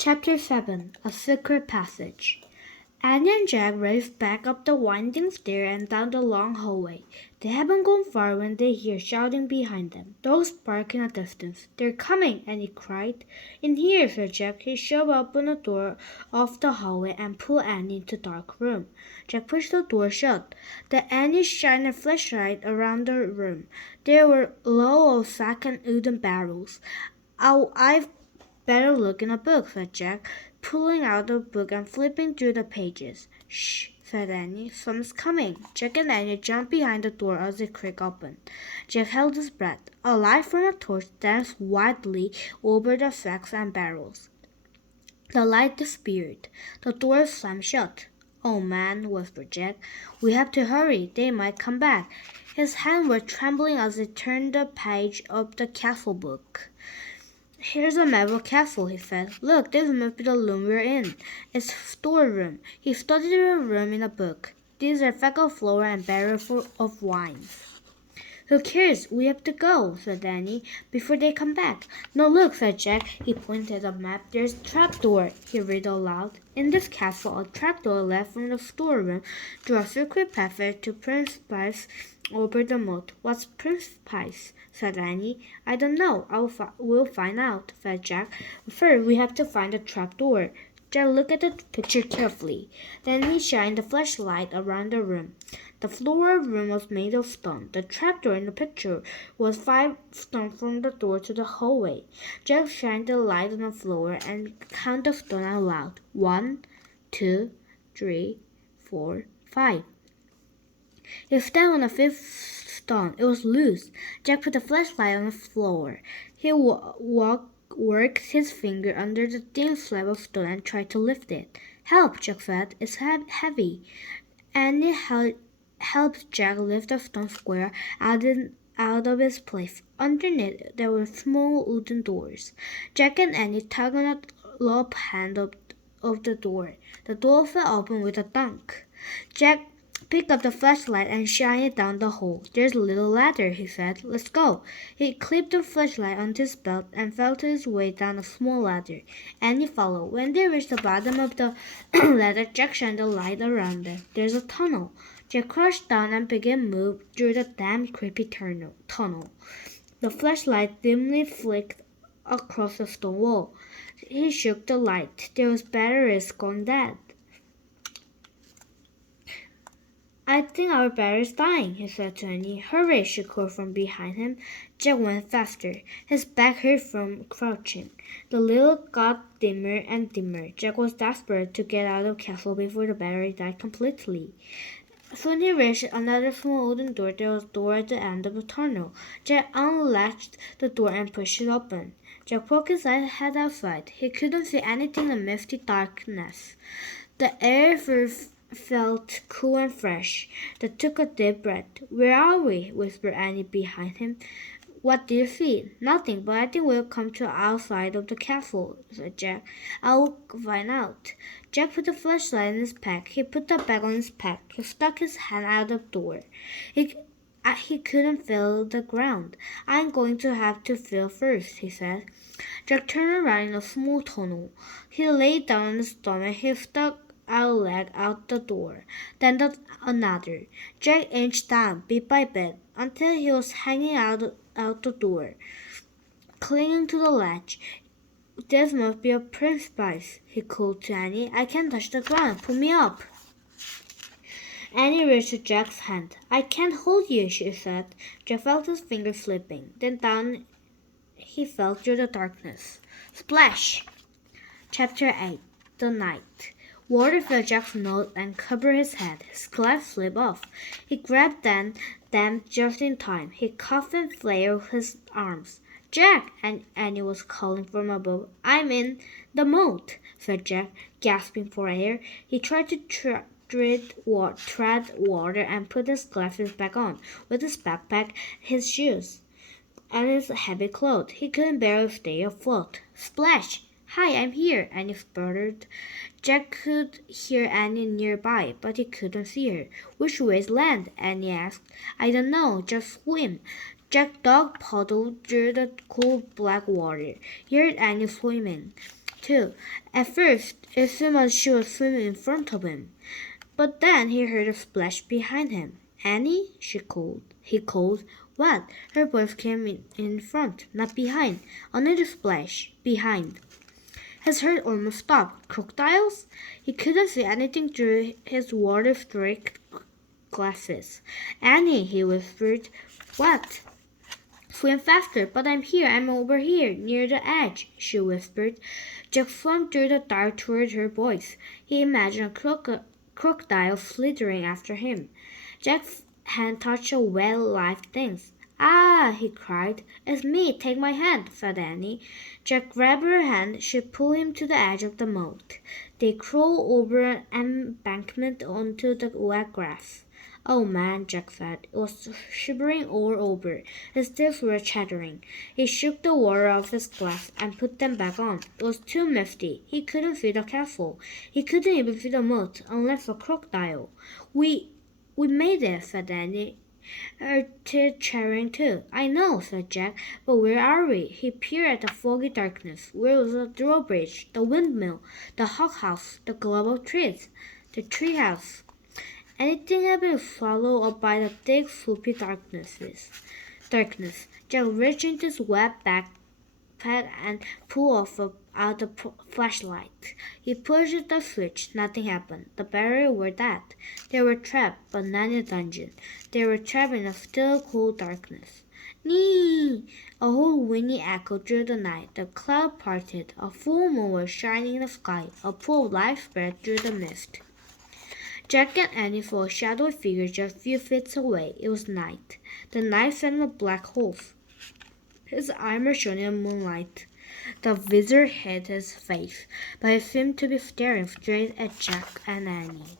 Chapter 7 A Secret Passage. Annie and Jack raced back up the winding stair and down the long hallway. They haven't gone far when they hear shouting behind them. Dogs bark in the distance. "They're coming!" Annie cried. "In here," said Jack. He shoved open the door of the hallway and pulled Annie into the dark room. Jack pushed the door shut. Then Annie shined a flashlight around the room. There were low of sack and wooden barrels. I've better look in a book," said Jack, pulling out the book and flipping through the pages. "Shh," said Annie. "Someone's coming." Jack and Annie jumped behind the door as it creaked open. Jack held his breath. A light from a torch danced wildly over the sacks and barrels. The light disappeared. The door slammed shut. "Oh, man," whispered Jack. "We have to hurry. They might come back." His hands were trembling as he turned the page of the castle book. "Here's a map of the castle," he said. "Look, this must be the room we're in. It's storeroom." He studied the room in a book. "These are sacks of flour and barrels of wine." "Who cares? We have to go," said Danny, "before they come back." "No, look," said Jack. He pointed at the map. "There's a trapdoor," he read aloud. "In this castle, a trapdoor led from the storeroom through a secret passage to Prince Pice over the moat." "What's Prince Pice?" said Annie. "I don't know. We'll find out," said Jack. "First, we have to find the trapdoor." Jack looked at the picture carefully. Then he shined the flashlight around the room. The floor of the room was made of stone. The trapdoor in the picture was 5 stones from the door to the hallway. Jack shined the light on the floor and counted the stones out loud. 1, 2, 3, 4, 5. He stepped on the 5th stone. It was loose. Jack put the flashlight on the floor. He worked his finger under the thin slab of stone and tried to lift it. "Help," Jack said. "It's heavy." Annie helped Jack lift the stone square out of its place. Underneath there were small wooden doors. Jack and Annie tugged on the loop handle of the door. The door fell open with a thunk. Jack picked up the flashlight and shined it down the hole. "There's a little ladder," he said. "Let's go." He clipped the flashlight onto his belt and felt his way down a small ladder. Annie followed. When they reached the bottom of the ladder, Jack shined the light around them. "There's a tunnel." Jack crouched down and began to move through the damn creepy tunnel. The flashlight dimly flicked across the stone wall. He shook the light. There was better risk on that. "I think our battery's dying," he said to Annie. "Hurry," she called from behind him. Jack went faster. His back hurt from crouching. The light got dimmer and dimmer. Jack was desperate to get out of the castle before the battery died completely. Soon he reached another small wooden door. There was a door at the end of the tunnel. Jack unlatched the door and pushed it open. Jack poked his head outside. He couldn't see anything in the misty darkness. The air felt cool and fresh. They took a deep breath. "Where are we?" whispered Annie behind him. "What do you see?" "Nothing, but I think we'll come to the outside of the castle," said Jack. "I'll find out." Jack put the flashlight in his pack. He put the bag on his back. He stuck his hand out the door. He couldn't feel the ground. "I'm going to have to feel first," he said. Jack turned around in a small tunnel. He lay down on the stone and he stuck a leg out the door, then another. Jack inched down bit by bit until he was hanging out the door, clinging to the ledge. "This must be a Prince Pice," he called to Annie. "I can't touch the ground. Pull me up." Annie reached to Jack's hand. "I can't hold you," she said. Jack felt his fingers slipping. Then down he fell through the darkness. Splash! Chapter 8 The Night. Water filled Jack's nose and covered his head. His gloves slipped off. He grabbed them just in time. He coughed and flailed his arms. "Jack!" and Annie was calling from above. "I'm in the moat," said Jack, gasping for air. He tried to tread water and put his glasses back on, with his backpack, his shoes, and his heavy clothes. He couldn't barely stay afloat. Splash! "Hi, I'm here," Annie sputtered. Jack could hear Annie nearby, but he couldn't see her. "Which way's land?" Annie asked. "I don't know. Just swim." Jack dog paddled through the cool black water. He heard Annie swimming. too. At first, it seemed as she was swimming in front of him. But then he heard a splash behind him. Annie, she called. He called. What? Her voice came in front, not behind. Another splash. Behind. His heart almost stopped. Crocodiles? He couldn't see anything through his water-streaked glasses. Annie, he whispered. What? Swim faster, but I'm here, I'm over here, near the edge, she whispered. Jack swam through the dark toward her voice. He imagined a crocodile slithering after him. Jack's hand touched a wet, live thing. Ah, he cried. It's me, take my hand, said Annie. Jack grabbed her hand. She pulled him to the edge of the moat. They crawled over an embankment onto the wet grass. Oh man, Jack said. It was shivering all over. His teeth were chattering. He shook the water off his glass and put them back on. It was too misty. He couldn't see the castle. He couldn't even see the moat, unless a crocodile. We made it, said Annie. Her teeth chattering too. I know, said Jack, but where are we? He peered at the foggy darkness. Where was the drawbridge, the windmill, the hothouse, the globe of trees, the treehouse? Anything had been swallowed up by the thick, floopy darkness. Jack reached into his wet backpack and pulled out the flashlight. He pushed the switch. Nothing happened. The batteries were dead. They were trapped, but not in a dungeon. They were trapped in a still, cool darkness. Nee! A whole whinny echoed through the night. The cloud parted. A full moon was shining in the sky. A pool of light spread through the mist. Jack and Annie saw a shadowy figure just a few feet away. It was night. The night sat in a black hole. His eyes were shining in moonlight. The visitor hid his face, but he seemed to be staring straight at Jack and Annie.